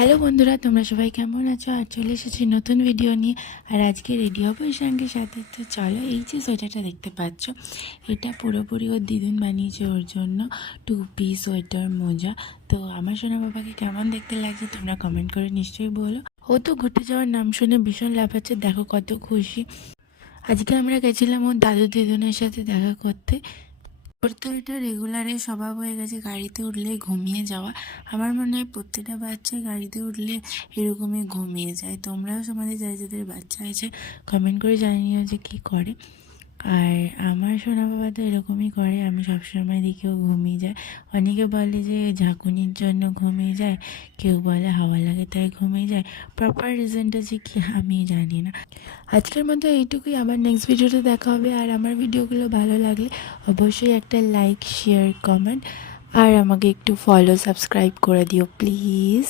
Hello বন্ধুরা, তোমরা সবাই কেমন আছো? আর চলে এসেছি নতুন ভিডিও নিয়ে। আর আজকে রেডি হবো এই সঙ্গে সাথে। তো চলো, এই যে সোয়েটারটা দেখতে পাচ্ছ, এটা পুরোপুরি ওর দিদুন বানিয়েছে ওর জন্য। টুপি, সোয়েটার, মোজা। তো আমার সোনা বাবাকে কেমন দেখতে লাগছে তোমরা কমেন্ট করে নিশ্চয়ই বলো। ও তো ঘুরতে যাওয়ার নাম শুনে ভীষণ লাফাচ্ছে, দেখো কত খুশি। আজকে আমরা গেছিলাম ওর দাদু দিদুনের সাথে দেখা করতে। ওর তো এটা রেগুলারের স্বভাব হয়ে গেছে, গাড়িতে উঠলে ঘুমিয়ে যাওয়া। আমার মনে হয় প্রত্যেকটা বাচ্চা গাড়িতে উঠলে এরকমই ঘুমিয়ে যায়। তোমরাও সমাজে যাদের বাচ্চা আছে কমেন্ট করে জানিও যে কী করে। আর আমার সোনা বাবা তো এরকমই করে, আমি সবসময় দেখি ও ঘুমিয়ে যায়। অনেকে বলে যে ঝাঁকুনির জন্য ঘুমিয়ে যায়, কেউ বলে হাওয়া লাগে তাই ঘুমিয়ে যায়। প্রপার রিজনটা যে কি আমি জানি না। আজকের মতো এইটুকুই, আবার নেক্সট ভিডিওতে দেখা হবে। আর আমার ভিডিওগুলো ভালো লাগলে অবশ্যই একটা লাইক, শেয়ার, কমেন্ট আর আমাকে একটু ফলো, সাবস্ক্রাইব করে দিও প্লিজ।